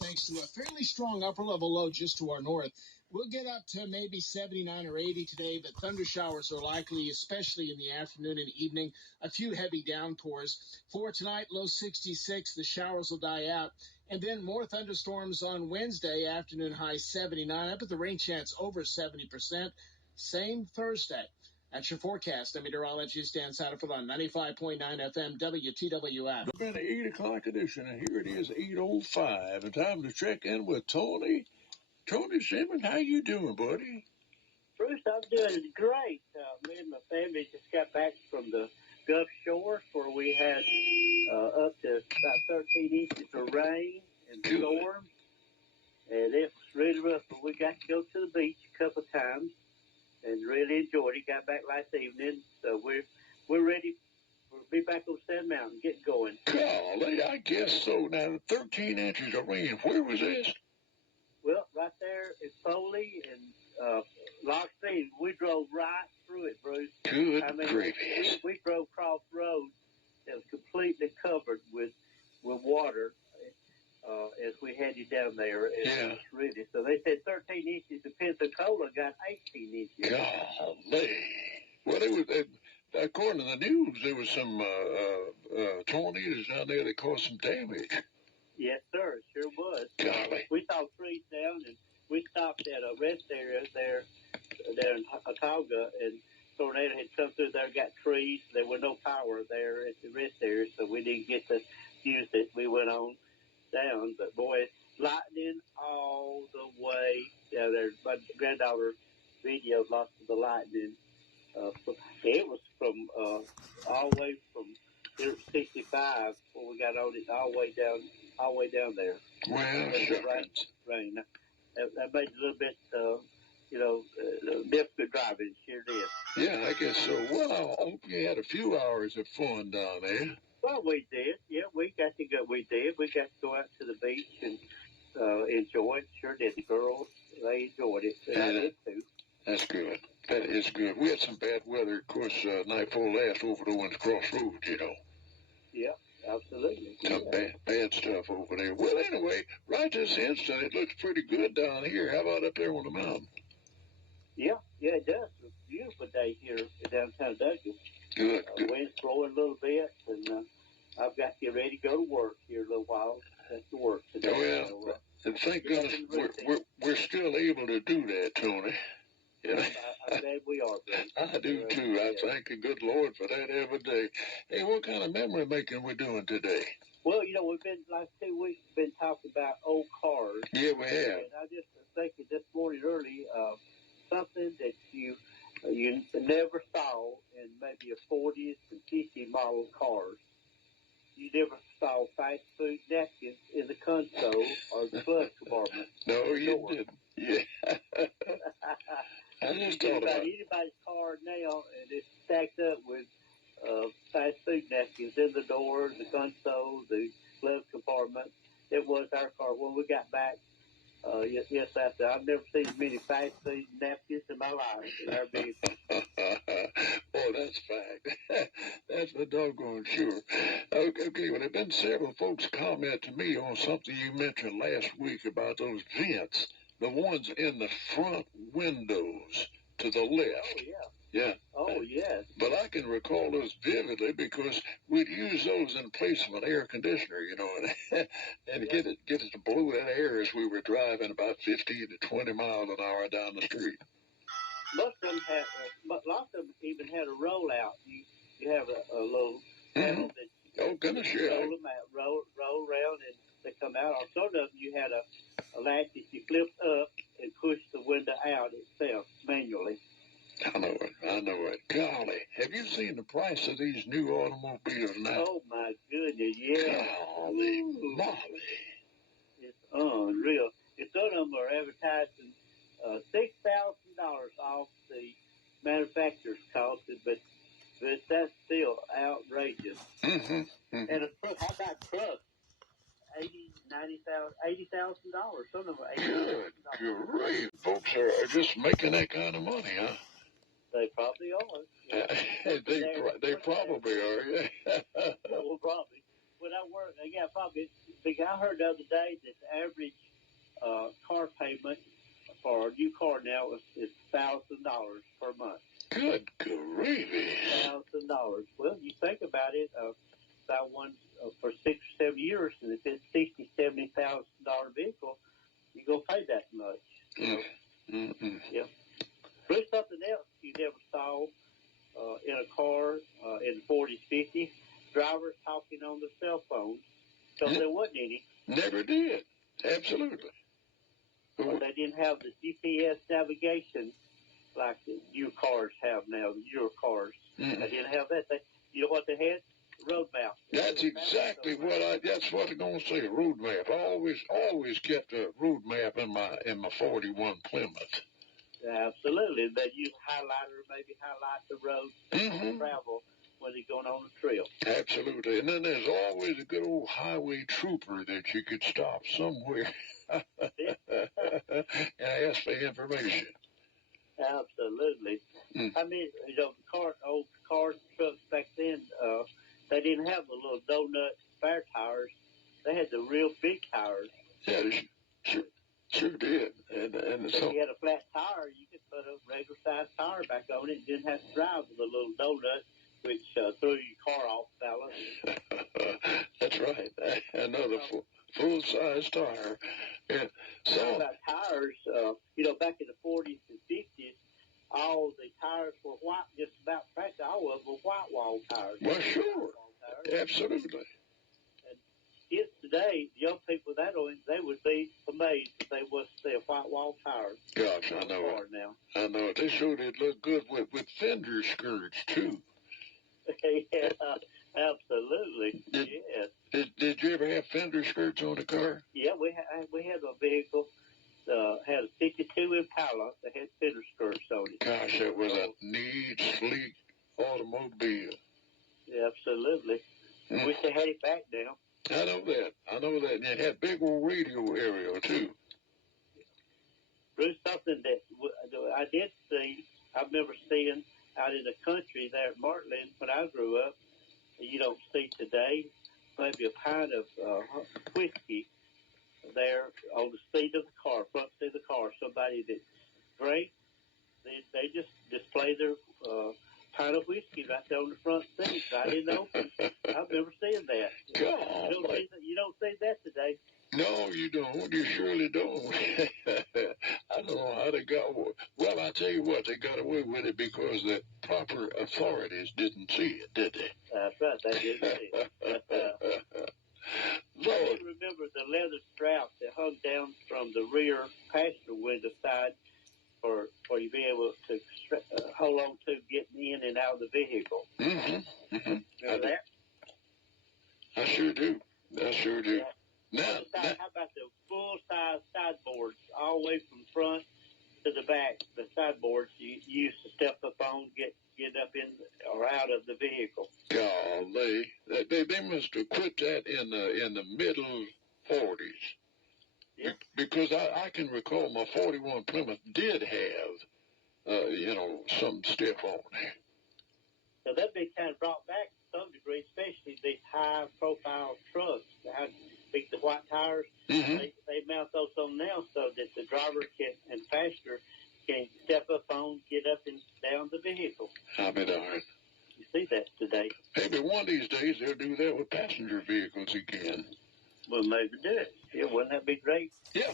thanks to a fairly strong upper-level low just to our north. We'll get up to maybe 79 or 80 today, but thunder showers are likely, especially in the afternoon and evening. A few heavy downpours. For tonight, low 66. The showers will die out. And then more thunderstorms on Wednesday, afternoon high 79. Up at the rain chance over 70%. Same Thursday. That's your forecast. I'm meteorologist Dan Satterfield on 95.9 FM WTWX. Been an 8 o'clock edition, and here it is, 8:05, and time to check in with Tony. Tony Simmons, how you doing, buddy? Bruce, I'm doing great. Me and my family just got back from the Gulf Shores where we had up to about 13 inches of rain and storm, and it was really rough, but we got to go to the beach a couple of times and really enjoyed it. Got back last evening, so we're ready. We'll be back on Sand Mountain, getting going. Golly, I guess so. Now, 13 inches of rain. Where was this? Well, right there in Foley and Loxley. We drove right through it, Bruce. Good gracious. We drove across roads that was completely covered with water as we headed down there. Yeah. Really. So they said 13 inches. The Pensacola got 18 inches. Golly. Well, it was... according to the news, there was some tornadoes down there that caused some damage. Yes, sir. It sure was. Golly. We saw trees down, and we stopped at a rest area there in Atauga, and tornado had come through there, got trees. There was no power there at the rest area, so we didn't get to use it. We went on down, but boy, lightning all the way down there. My granddaughter videoed lots of the lightning. It was from all the way from 65 when we got on it all the way down there. Well, rain. That made it a little bit, difficult driving. Sure did. Yeah, I guess so. Well, I hope you had a few hours of fun down there. Well, we did. Yeah, we got to go. We did. We got to go out to the beach and enjoy it. Sure did. The girls, they enjoyed it. And I did too. That's good. That is good. We had some bad weather, of course, night before last over the Owens Crossroads, Yeah, absolutely. Some bad stuff over there. Well, anyway, right this instant, it looks pretty good down here. How about up there on the mountain? Yeah, it does. It's a beautiful day here in downtown Douglas. Good. Wind's blowing a little bit, and I've got to get ready to go to work here in a little while. That's to work today. Well, and thank goodness we're still able to do that, Tony. Yeah. I'm glad we are, brother. I do too. I thank the good Lord for that every day. Hey, what kind of memory making we're doing today? Well, we've been, last 2 weeks, been talking about old cars. Yeah, we have. And I just was thinking this morning early, something that you never saw in maybe a 40s and 50 model cars. You never saw fast food napkins in the console or the glove compartment. No, you didn't. Yeah. I just thought about anybody's car now, and it's stacked up with fast food napkins in the door, the console, the glove compartment. It was our car. When we got back, yes, after I've never seen as many fast food napkins in my life in our vehicle. Oh, that's fact. That's for doggone sure. Okay, well, there have been several folks comment to me on something you mentioned last week about those vents. The ones in the front windows to the left. Oh, yeah. Yeah. Oh, yes. But I can recall those vividly because we'd use those in place of an air conditioner, and get it to blow that air as we were driving about 15 to 20 miles an hour down the street. Most of them lots of them even had a rollout. You have a little panel that roll them out, roll around, and they come out. On some of them, you had a latch that you flipped up and pushed the window out itself manually. I know it. Golly, have you seen the price of these new automobiles now? Oh, my goodness, yeah. Golly, Molly. It's unreal. And some of them are advertising $6,000 off the manufacturer's cost, but that's still outrageous. Mm-hmm. And how about trucks? $80,000. Some of them are $80,000. Good grief. Folks are just making that kind of money, huh? They probably are. They probably are, yeah. Well, probably. when I work, yeah, probably. Because I heard the other day that the average car payment for a new car now is $1,000 per month. Good gravy. $1,000. Well, you think about it, about one for 6 or 7 years, and if it's $60,000, $70,000 vehicle, you gonna pay that much. Yeah. There's something else you never saw in a car in the 40s, 50s. Drivers talking on their cell phones because there wasn't any. Never did. Absolutely. Well, they didn't have the GPS navigation like the new cars have now, the newer cars. They didn't have that. You know what they had? Road map. That's exactly that's what I'm gonna say. A road map. I always kept a road map in my 41 Plymouth. Absolutely. That you maybe highlight the road to travel when you're going on the trail. Absolutely. And then there's always a good old highway trooper that you could stop somewhere and ask for information. Absolutely. I mean, old cars and trucks back then, they didn't have the little donut spare tires. They had the real big tires. Yeah, sure did. And so if you had a flat tire, you could put a regular sized tire back on it and didn't have to drive with a little donut, which threw your car off balance. That's right. Another full size tire. And so about tires, back in the 40s and 50s, all the tires were white, just about practically all of them were white wall tires. Well, sure. Absolutely. And kids today, young people that age, they would be amazed if they was to see a white wall tire. Gosh, I know it. Now. I know it. They sure did look good with fender skirts, too. Yeah, absolutely. Yes. Did you ever have fender skirts on the car? Yeah, we had a vehicle. Had a 62 Impala that had fender skirts on it. Gosh, that was a neat, sleek automobile. Yeah, absolutely. I wish they had it back now. I know that. And it had big old radio area, too. There's something that I did see, I remember seeing out in the country there at Martland when I grew up, you don't see today, maybe a pint of whiskey there on the seat of the car, front seat of the car. Somebody that drank, they just display their pint of whiskey right there on the front seat. I didn't know. I remember seeing that. You don't see that today. No, you don't. You surely don't. I don't know how they got away. Well, I tell you what, they got away with it because the proper authorities didn't see it, did they? That's right, they didn't see it. I remember the leather strap that hung down from the rear passenger window side for you be able to hold on to getting in and out of the vehicle. Remember that? I sure do. Yeah. Now, how about the full-size sideboards all the way from front to the back? The sideboards you used to step up on, get up in or out of the vehicle. Golly, they must have quit that in the middle 40s. Yeah. Because I can recall my 41 Plymouth did have, some stiff on there. So that been kind of brought back to some degree, especially these high-profile trucks that have the white tires. They mount those on now so that the driver and passenger can step up on, get up and down the vehicle. I'll be darned. You see that today. Maybe one of these days they'll do that with passenger vehicles again. Well, maybe do it. Yeah, wouldn't that be great? Yeah,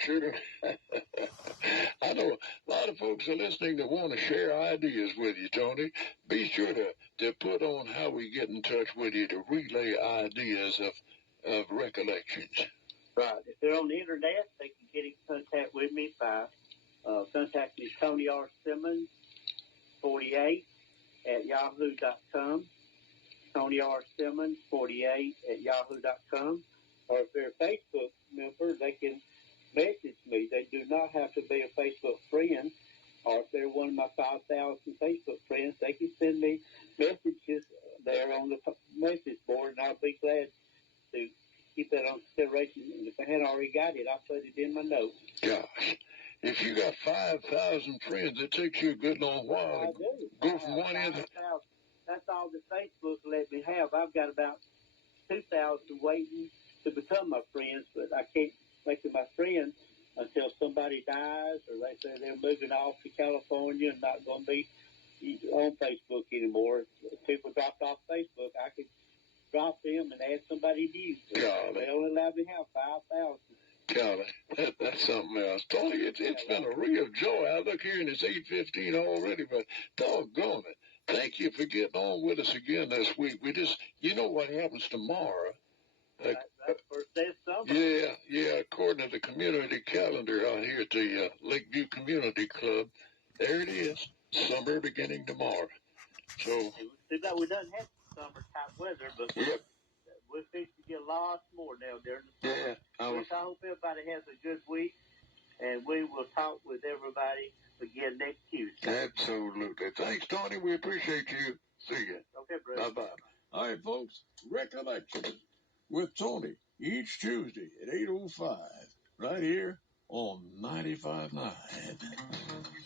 true. I know a lot of folks are listening that want to share ideas with you, Tony. Be sure to put on how we get in touch with you to relay ideas of recollections. Right. If they're on the internet, they can get in contact with me by contacting Tony R. Simmons 48 at yahoo.com. Tony R. Simmons 48 at yahoo.com. Or if they're a Facebook member, they can message me. They do not have to be a Facebook friend. Or if they're one of my 5,000 Facebook friends, they can send me messages there on the message board, and I'll be glad to keep that on consideration. And if I hadn't already got it, I'll put it in my notes. Gosh, if you got 5,000 friends, it takes you a good long while to go from one end. That's all that Facebook let me have. I've got about 2,000 waiting to become my friends, but I can't make them my friends until somebody dies or they say they're moving off to California and not going to be on Facebook anymore. If people dropped off Facebook, I could drop them and add somebody new. They only allowed me to have 5,000. Golly, that's something else. Tony, it's been a real joy. I look here and it's 8:15 already, but doggone it. Thank you for getting on with us again this week. You know what happens tomorrow. That's first day of summer. Yeah. According to the community calendar out here at the Lakeview Community Club, there it is. Summer beginning tomorrow. So we don't have summer type weather, but yep. We're fixing to get lots more now during the summer. Yeah. I hope everybody has a good week, and we will talk with everybody again next Tuesday. Absolutely. Thanks, Tony. We appreciate you. See you. Okay, brother. Bye-bye. All right, folks. Recollections with Tony each Tuesday at 8:05 right here on 95.9.